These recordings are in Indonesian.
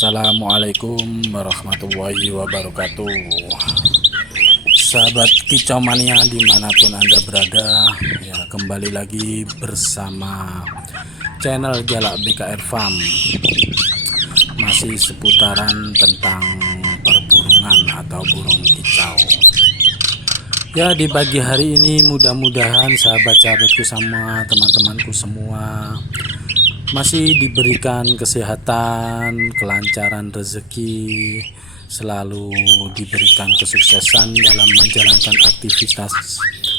Assalamualaikum warahmatullahi wabarakatuh. Sahabat kicau mania dimanapun Anda berada, ya kembali lagi bersama channel Jalak BKR Farm. Masih seputaran tentang perburungan atau burung kicau. Ya, di pagi hari ini mudah-mudahan sahabat-sahabatku sama teman-temanku semua masih diberikan kesehatan, kelancaran rezeki, selalu diberikan kesuksesan dalam menjalankan aktivitas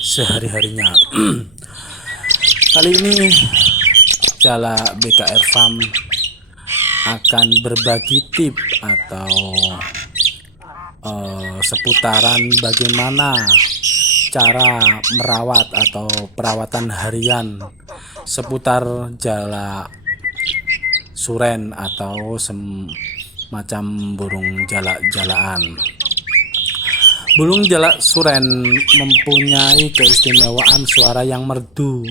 sehari-harinya. Kali ini Jalak BKR Farm akan berbagi tip atau seputaran bagaimana cara merawat atau perawatan harian seputar jalak suren atau semacam burung jalak-jalaan. Burung jalak suren mempunyai keistimewaan suara yang merdu.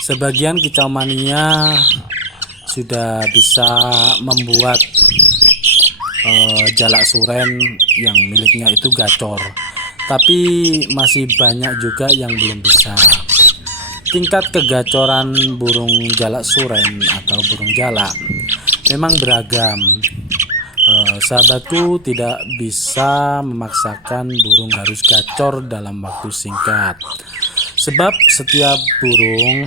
Sebagian kicau mania sudah bisa membuat jalak suren yang miliknya itu gacor, tapi masih banyak juga yang belum bisa. Tingkat kegacoran burung jalak suren atau burung jalak memang beragam. Sahabatku tidak bisa memaksakan burung harus gacor dalam waktu singkat, sebab setiap burung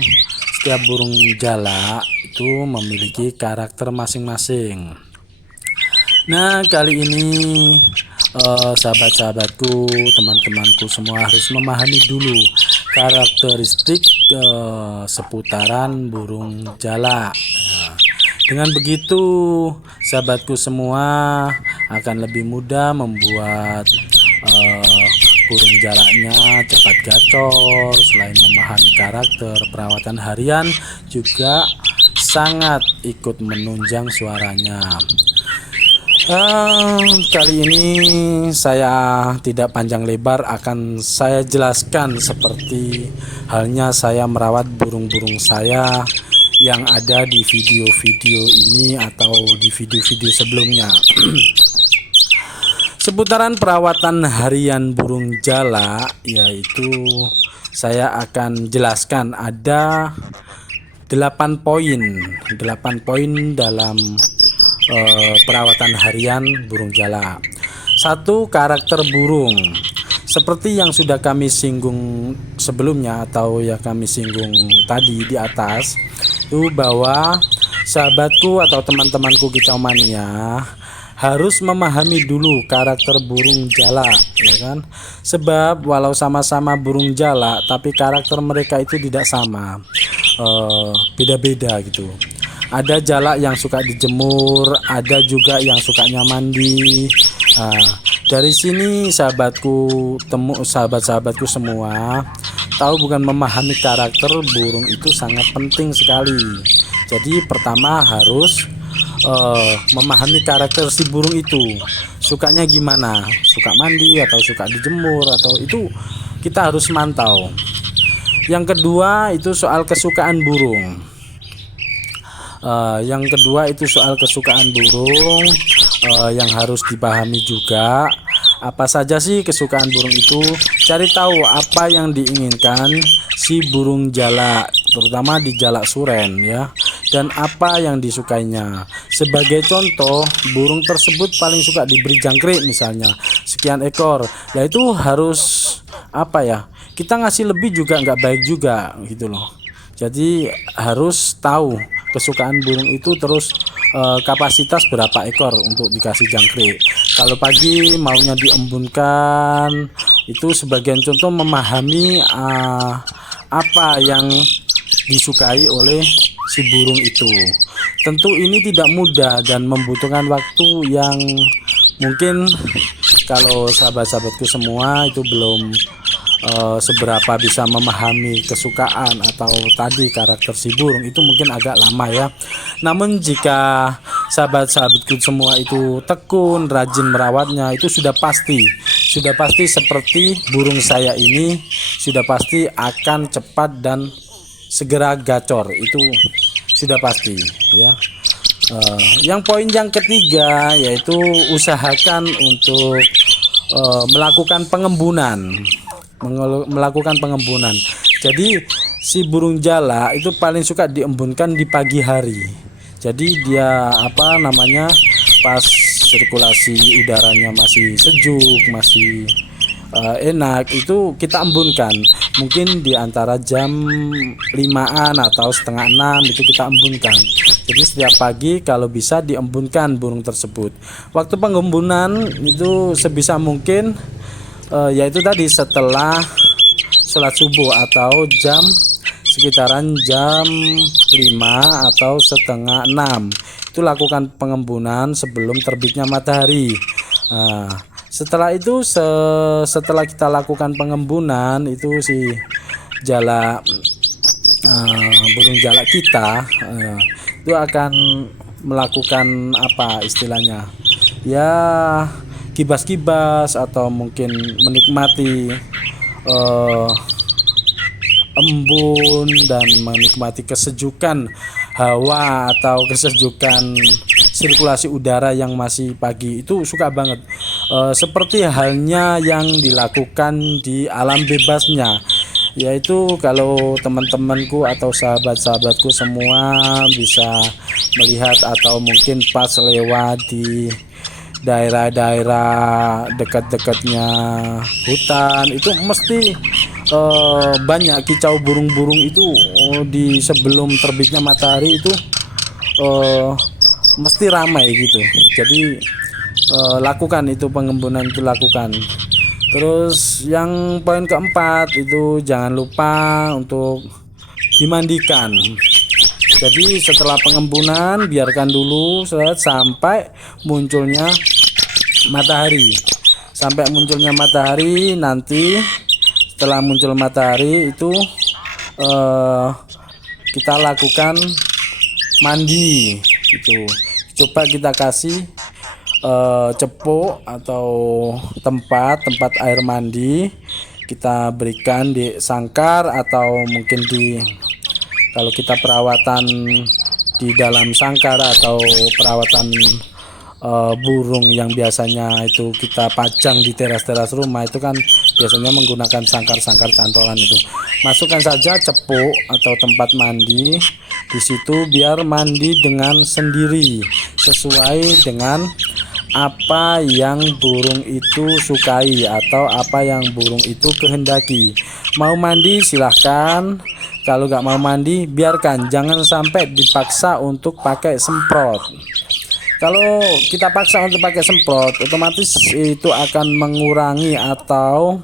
jalak itu memiliki karakter masing-masing. Nah, kali ini sahabat-sahabatku, teman-temanku semua harus memahami dulu karakteristik seputaran burung jalak. Dengan begitu, sahabatku semua akan lebih mudah membuat burung jalaknya cepat gacor. Selain memahami karakter, perawatan harian juga sangat ikut menunjang suaranya. Kali ini saya tidak panjang lebar, akan saya jelaskan seperti halnya saya merawat burung-burung saya yang ada di video-video ini atau di video-video sebelumnya. Seputaran perawatan harian burung jalak, yaitu saya akan jelaskan ada 8 poin dalam perawatan harian burung jalak. 1. Karakter burung. Seperti yang sudah kami singgung sebelumnya atau ya kami singgung tadi di atas, itu bahwa sahabatku atau teman-temanku kicau mania harus memahami dulu karakter burung jalak, ya kan? Sebab walau sama-sama burung jalak, tapi karakter mereka itu tidak sama, beda-beda gitu. Ada jalak yang suka dijemur, ada juga yang sukanya mandi. Dari sini sahabat-sahabatku semua tahu, bukan memahami karakter burung itu sangat penting sekali. Jadi pertama harus memahami karakter si burung itu, sukanya gimana, suka mandi atau suka dijemur, atau itu kita harus mantau. Yang kedua itu soal kesukaan burung. Yang harus dipahami juga, apa saja sih kesukaan burung itu. Cari tahu apa yang diinginkan si burung jalak, terutama di jalak suren ya, dan apa yang disukainya. Sebagai contoh, burung tersebut paling suka diberi jangkrik misalnya sekian ekor. Nah, itu harus kita ngasih lebih juga nggak baik juga gitu loh. Jadi harus tahu kesukaan burung itu, terus kapasitas berapa ekor untuk dikasih jangkrik. Kalau pagi maunya diembunkan, itu sebagian contoh memahami apa yang disukai oleh si burung itu. Tentu ini tidak mudah dan membutuhkan waktu yang mungkin kalau sahabat-sahabatku semua itu belum seberapa bisa memahami kesukaan atau tadi karakter si burung, itu mungkin agak lama ya. Namun jika sahabat-sahabatku semua itu tekun, rajin merawatnya, itu sudah pasti seperti burung saya ini, sudah pasti akan cepat dan segera gacor, itu sudah pasti ya. Yang poin yang ketiga yaitu usahakan untuk melakukan pengembunan, melakukan pengembunan. Jadi si burung jala itu paling suka diembunkan di pagi hari. Jadi dia pas sirkulasi udaranya masih sejuk, masih enak, itu kita embunkan. Mungkin di antara jam 5-an atau setengah 6 itu kita embunkan. Jadi setiap pagi kalau bisa diembunkan burung tersebut. Waktu pengembunan itu sebisa mungkin yaitu tadi setelah sholat subuh atau sekitaran jam 5 atau setengah 6. Itu lakukan pengembunan sebelum terbitnya matahari. Setelah itu setelah kita lakukan pengembunan itu si burung jala kita itu akan melakukan apa istilahnya ya, kibas-kibas atau mungkin menikmati embun dan menikmati kesejukan hawa atau kesejukan sirkulasi udara yang masih pagi. Itu suka banget, seperti halnya yang dilakukan di alam bebasnya, yaitu kalau teman-temanku atau sahabat-sahabatku semua bisa melihat atau mungkin pas lewat di daerah-daerah dekat-dekatnya hutan, itu mesti banyak kicau burung-burung itu di sebelum terbitnya matahari itu mesti ramai gitu. Jadi lakukan itu pengembunan, itu lakukan. Terus yang poin keempat itu jangan lupa untuk dimandikan. Jadi setelah pengembunan biarkan dulu sampai munculnya matahari. Sampai munculnya matahari, nanti setelah muncul matahari itu kita lakukan mandi gitu. Coba kita kasih cepuk atau tempat air mandi, kita berikan di sangkar atau mungkin kalau kita perawatan di dalam sangkar atau perawatan burung yang biasanya itu kita pajang di teras-teras rumah, itu kan biasanya menggunakan sangkar-sangkar cantolan itu. Masukkan saja cepuk atau tempat mandi di situ, biar mandi dengan sendiri sesuai dengan apa yang burung itu sukai atau apa yang burung itu kehendaki. Mau mandi silahkan, kalau nggak mau mandi biarkan, jangan sampai dipaksa untuk pakai semprot. Kalau kita paksa untuk pakai semprot, otomatis itu akan mengurangi atau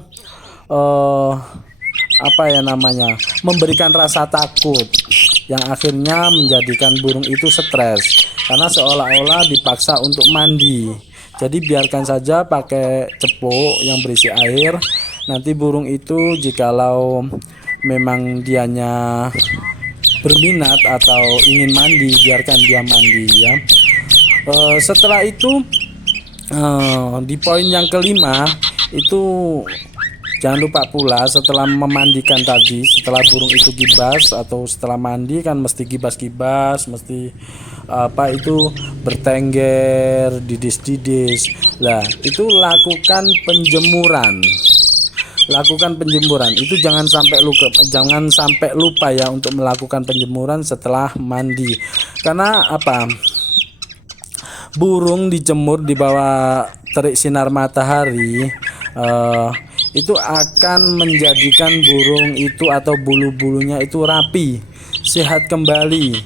memberikan rasa takut yang akhirnya menjadikan burung itu stres karena seolah-olah dipaksa untuk mandi. Jadi biarkan saja pakai cepuk yang berisi air. Nanti burung itu jikalau memang dianya berminat atau ingin mandi, biarkan dia mandi ya. Setelah itu di poin yang kelima itu jangan lupa pula setelah memandikan tadi, setelah burung itu gibas atau setelah mandi kan mesti gibas-gibas, mesti bertengger, didis-didis. Lah, itu lakukan penjemuran. Itu jangan sampai lupa ya untuk melakukan penjemuran setelah mandi. Karena burung dijemur di bawah terik sinar matahari itu akan menjadikan burung itu atau bulu-bulunya itu rapi, sehat kembali.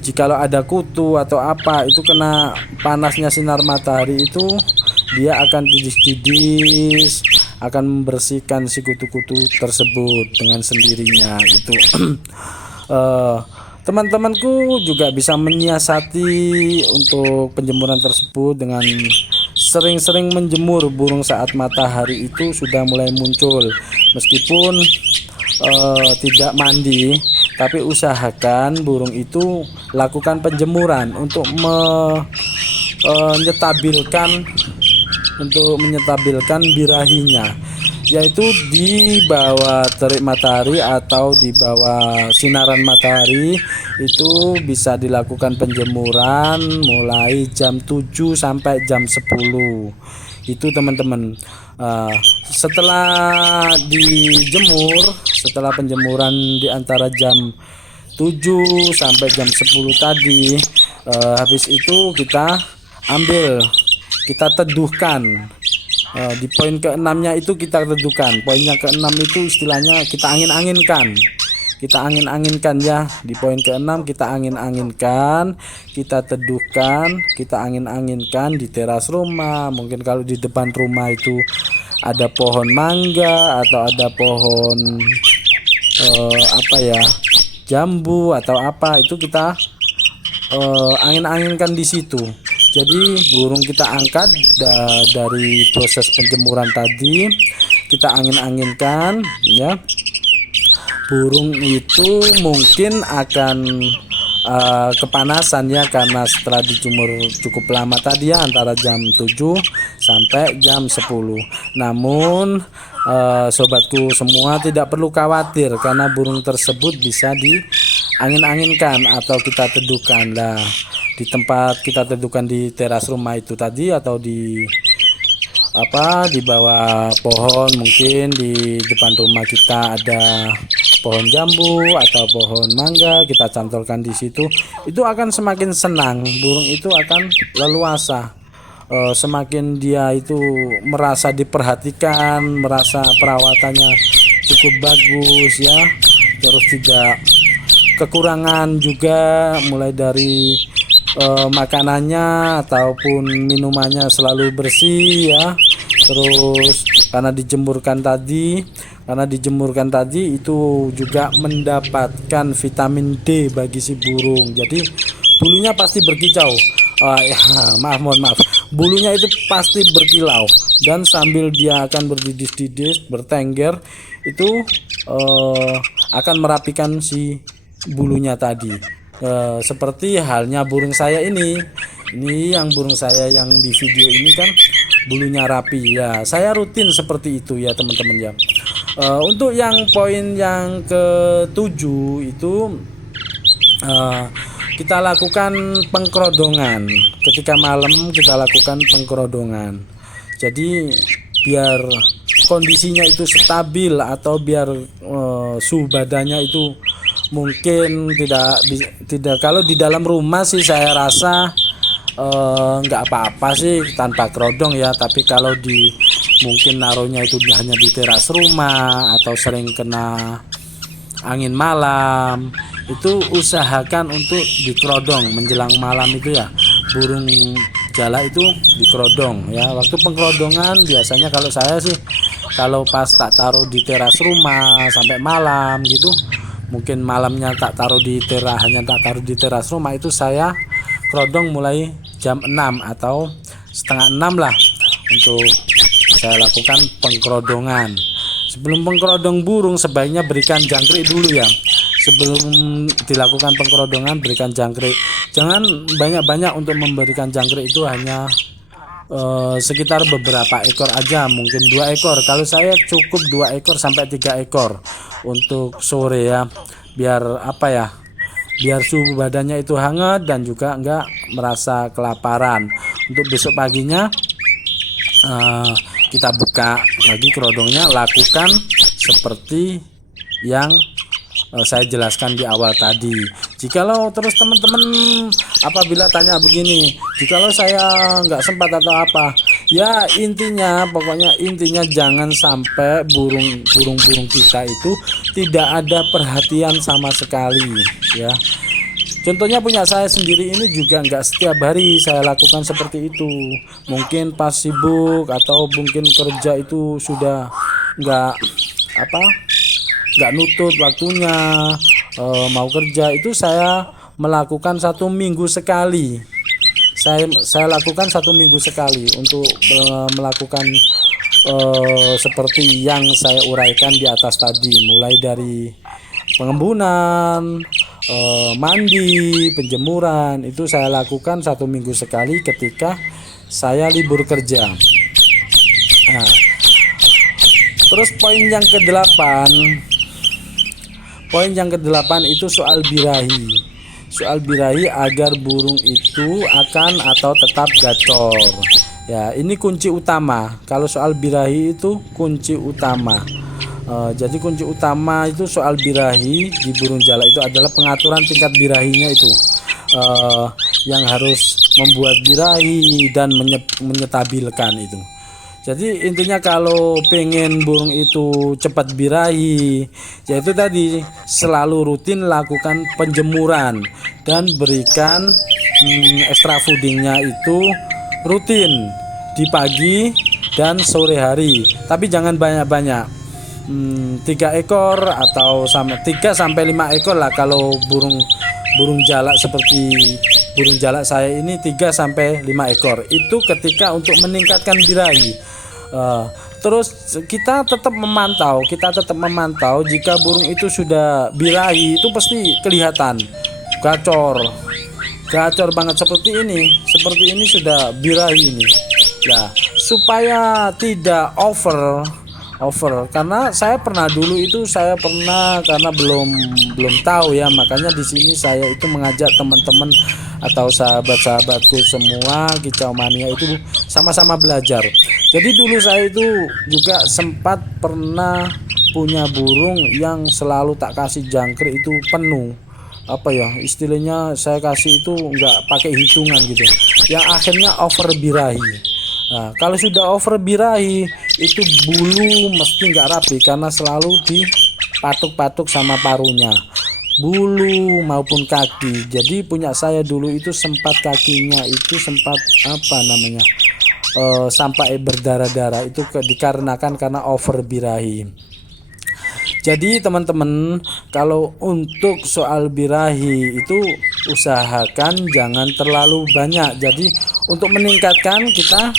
Jikalau ada kutu atau itu kena panasnya sinar matahari, itu dia akan didis-didis, akan membersihkan si kutu-kutu tersebut dengan sendirinya itu. Teman-temanku juga bisa menyiasati untuk penjemuran tersebut dengan sering-sering menjemur burung saat matahari itu sudah mulai muncul. Meskipun tidak mandi, tapi usahakan burung itu lakukan penjemuran untuk menyetabilkan birahinya. yaitu di bawah terik matahari atau di bawah sinaran matahari. Itu bisa dilakukan penjemuran mulai jam 7 sampai jam 10 itu teman-teman. Setelah dijemur, setelah penjemuran di antara jam 7 sampai jam 10 tadi, habis itu kita ambil, kita teduhkan. Di poin ke-6-nya itu kita teduhkan. Poinnya ke-6 itu istilahnya kita angin-anginkan. Kita angin-anginkan ya. Di poin ke-6 kita angin-anginkan, kita teduhkan, kita angin-anginkan di teras rumah. Mungkin kalau di depan rumah itu ada pohon mangga atau ada pohon jambu atau apa, itu kita angin-anginkan di situ. Jadi burung kita angkat dari proses penjemuran tadi, kita angin-anginkan ya. Burung itu mungkin akan kepanasan ya, karena setelah dijemur cukup lama tadi ya, antara jam 7 sampai jam 10. Namun sobatku semua tidak perlu khawatir, karena burung tersebut bisa diangin-anginkan atau kita teduhkan lah. Di tempat kita teduhkan di teras rumah itu tadi, atau di bawah pohon, mungkin di depan rumah kita ada pohon jambu atau pohon mangga, kita cantolkan di situ. Itu akan semakin senang, burung itu akan leluasa. Semakin dia itu merasa diperhatikan, merasa perawatannya cukup bagus ya, terus tidak kekurangan juga, mulai dari makanannya ataupun minumannya selalu bersih ya. Terus karena dijemurkan tadi itu juga mendapatkan vitamin D bagi si burung. Jadi bulunya pasti berkicau. Mohon maaf. Bulunya itu pasti berkilau, dan sambil dia akan berdidis-didis, bertengger, itu akan merapikan si bulunya tadi. Seperti halnya burung saya ini yang burung saya yang di video ini kan bulunya rapi ya. Saya rutin seperti itu ya teman-teman ya. Untuk yang poin yang ke-7 itu kita lakukan pengkerodongan. Ketika malam kita lakukan pengkerodongan. Jadi biar kondisinya itu stabil, atau biar suhu badannya itu mungkin tidak kalau di dalam rumah sih saya rasa nggak apa-apa sih tanpa kerodong ya. Tapi kalau mungkin naruhnya itu hanya di teras rumah atau sering kena angin malam, itu usahakan untuk dikerodong menjelang malam itu ya. Burung jala itu dikerodong ya. Waktu pengkerodongan biasanya kalau saya sih, kalau pas tak taruh di teras rumah sampai malam gitu, mungkin malamnya tak taruh di teras rumah, itu saya kerodong mulai jam 6 atau setengah 6 lah, untuk saya lakukan pengkerodongan. Sebelum pengkerodong burung sebaiknya berikan jangkrik dulu ya. Sebelum dilakukan pengkerodongan berikan jangkrik. Jangan banyak-banyak untuk memberikan jangkrik, itu hanya sekitar beberapa ekor aja, mungkin 2 ekor. Kalau saya cukup 2 ekor sampai 3 ekor untuk sore ya, biar biar suhu badannya itu hangat dan juga enggak merasa kelaparan. Untuk besok paginya kita buka lagi kerodongnya, lakukan seperti yang saya jelaskan di awal tadi. Jikalau terus teman-teman apabila tanya begini, jikalau saya nggak sempat atau apa ya, pokoknya intinya jangan sampai burung kita itu tidak ada perhatian sama sekali ya. Contohnya punya saya sendiri ini juga nggak setiap hari saya lakukan seperti itu. Mungkin pas sibuk atau mungkin kerja itu sudah nggak nutut waktunya, mau kerja, itu saya melakukan 1 minggu sekali. Saya lakukan 1 minggu sekali untuk melakukan seperti yang saya uraikan di atas tadi, mulai dari pengembunan, mandi, penjemuran, itu saya lakukan 1 minggu sekali ketika saya libur kerja. Nah, Terus poin yang kedelapan itu soal birahi. Soal birahi agar burung itu akan atau tetap gacor. Ya, ini kunci utama. Kalau soal birahi itu kunci utama. Jadi kunci utama itu soal birahi di burung jalak itu adalah pengaturan tingkat birahinya itu. Yang harus membuat birahi dan menyetabilkan itu. Jadi intinya kalau pengen burung itu cepat birahi, yaitu tadi selalu rutin lakukan penjemuran dan berikan extra foodingnya itu rutin di pagi dan sore hari. Tapi jangan banyak-banyak. 3 ekor atau 3 sampai 5 ekor lah kalau burung jalak seperti burung jalak saya ini 3 sampai 5 ekor. Itu ketika untuk meningkatkan birahi. Terus kita tetap memantau jika burung itu sudah birahi itu pasti kelihatan gacor banget seperti ini sudah birahi ini. Nah, supaya tidak over karena saya pernah karena belum tahu ya, makanya di sini saya itu mengajak teman-teman atau sahabat-sahabatku semua kicau mania itu sama-sama belajar. Jadi dulu saya itu juga sempat pernah punya burung yang selalu tak kasih jangkrik itu penuh, istilahnya saya kasih itu nggak pakai hitungan gitu, yang akhirnya over birahi. Nah, kalau sudah over birahi itu bulu mesti nggak rapi karena selalu dipatuk-patuk sama paruhnya, bulu maupun kaki. Jadi punya saya dulu itu sempat kakinya itu sampai berdarah-darah itu dikarenakan karena over birahi. Jadi teman-teman, kalau untuk soal birahi itu usahakan jangan terlalu banyak. Jadi untuk meningkatkan kita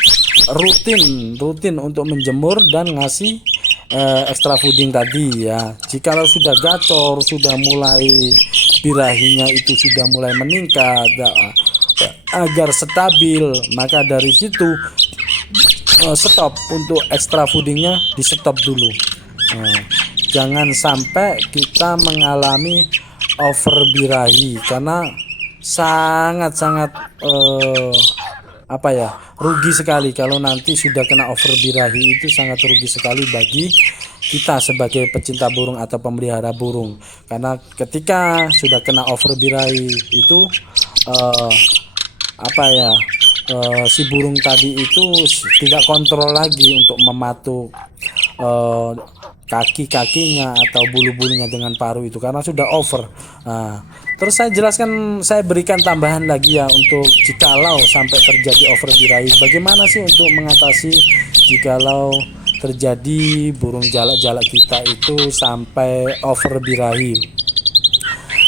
rutin untuk menjemur dan ngasih extra fooding tadi ya. Jikalau sudah gacor, sudah mulai birahinya itu sudah mulai meningkat agar stabil, maka dari situ stop untuk extra foodingnya, di stop dulu. Jangan sampai kita mengalami over birahi karena sangat-sangat rugi sekali kalau nanti sudah kena over birahi. Itu sangat rugi sekali bagi kita sebagai pecinta burung atau pemelihara burung, karena ketika sudah kena over birahi itu si burung tadi itu tidak kontrol lagi untuk mematuk kaki-kakinya atau bulu-bulunya dengan paruh itu karena sudah over. Terus saya berikan tambahan lagi ya, untuk jikalau sampai terjadi over birahi, bagaimana sih untuk mengatasi jikalau terjadi burung jalak-jalak kita itu sampai over birahi.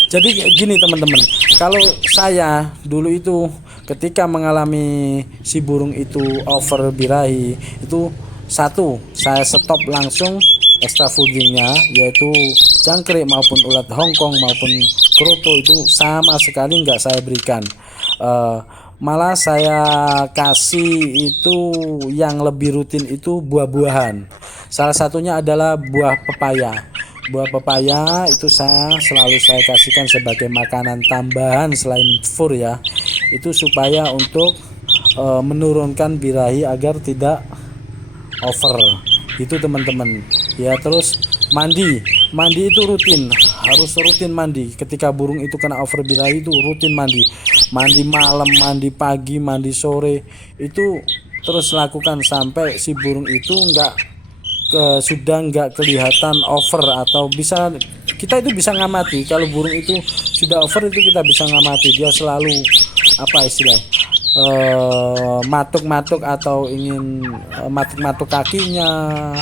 Jadi gini teman-teman, kalau saya dulu itu ketika mengalami si burung itu over birahi itu, saya stop langsung extra foodingnya, yaitu jangkrik maupun ulat Hongkong maupun kroto itu sama sekali nggak saya berikan. Malah saya kasih itu yang lebih rutin itu buah-buahan. Salah satunya adalah buah pepaya. Buah pepaya itu selalu saya kasihkan sebagai makanan tambahan selain fur ya. Itu supaya untuk menurunkan birahi agar tidak over. Itu teman-teman ya. Terus mandi itu harus rutin mandi. Ketika burung itu kena over birahi itu rutin mandi malam, mandi pagi, mandi sore, itu terus lakukan sampai si burung itu sudah nggak kelihatan over, atau kita itu bisa ngamati kalau burung itu sudah over. Itu kita bisa ngamati, dia selalu matuk-matuk atau ingin matuk-matuk kakinya,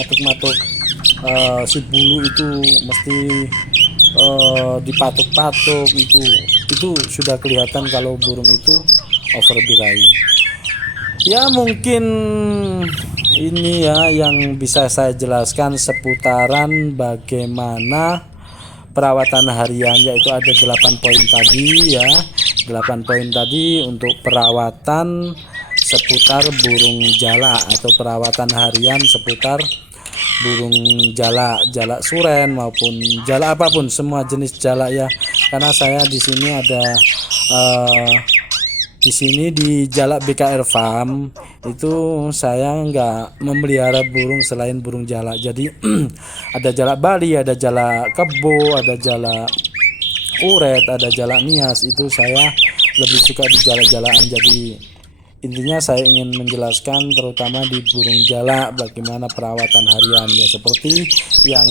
matuk-matuk si bulu itu mesti dipatuk-patuk. Itu sudah kelihatan kalau burung itu over birahi. Ya mungkin ini ya yang bisa saya jelaskan seputaran bagaimana perawatan harian, yaitu ada 8 poin tadi ya. 8 poin tadi untuk perawatan seputar burung jalak atau perawatan harian seputar burung jalak suren maupun jalak apapun, semua jenis jalak ya. Karena saya di sini ada di sini di Jalak BKR Farm itu saya nggak memelihara burung selain burung jalak. Jadi ada jalak Bali, ada jalak kebo, ada jalak uret, ada jalak nias. Itu saya lebih suka di jalak-jalakan. Jadi intinya saya ingin menjelaskan terutama di burung jalak bagaimana perawatan harian ya, seperti yang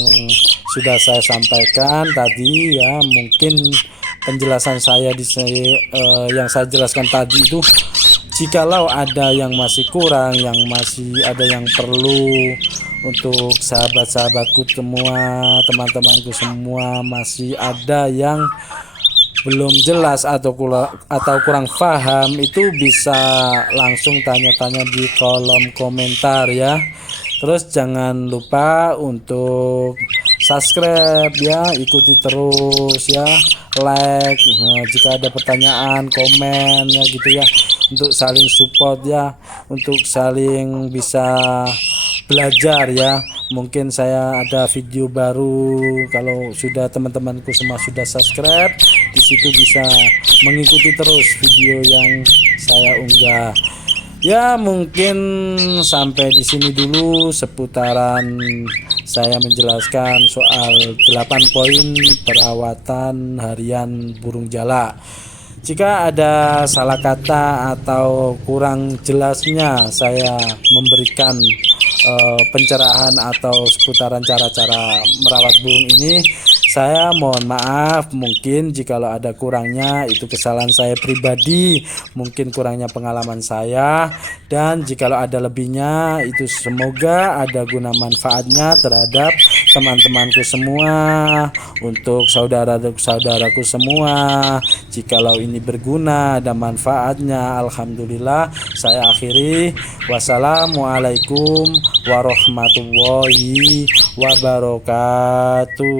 sudah saya sampaikan tadi ya. Mungkin penjelasan saya yang saya jelaskan tadi itu, jikalau ada yang masih kurang, yang masih ada yang perlu untuk sahabat-sahabatku semua, teman-temanku semua, masih ada yang belum jelas atau kurang paham, itu bisa langsung tanya-tanya di kolom komentar ya. Terus jangan lupa untuk subscribe ya, ikuti terus ya, like. Nah, jika ada pertanyaan, komen ya gitu ya, untuk saling support ya, untuk saling bisa belajar ya. Mungkin saya ada video baru, kalau sudah teman-temanku semua sudah subscribe, di situ bisa mengikuti terus video yang saya unggah. Ya, mungkin sampai di sini dulu seputaran saya menjelaskan soal 8 poin perawatan harian burung jalak. Jika ada salah kata atau kurang jelasnya saya memberikan pencerahan atau seputaran cara-cara merawat burung ini, saya mohon maaf. Mungkin jikalau ada kurangnya itu kesalahan saya pribadi, mungkin kurangnya pengalaman saya, dan jikalau ada lebihnya itu semoga ada guna manfaatnya terhadap teman-temanku semua, untuk saudara-saudaraku semua. Jikalau ini berguna, ada manfaatnya, alhamdulillah. Saya akhiri, wassalamualaikum warahmatullahi wabarakatuh.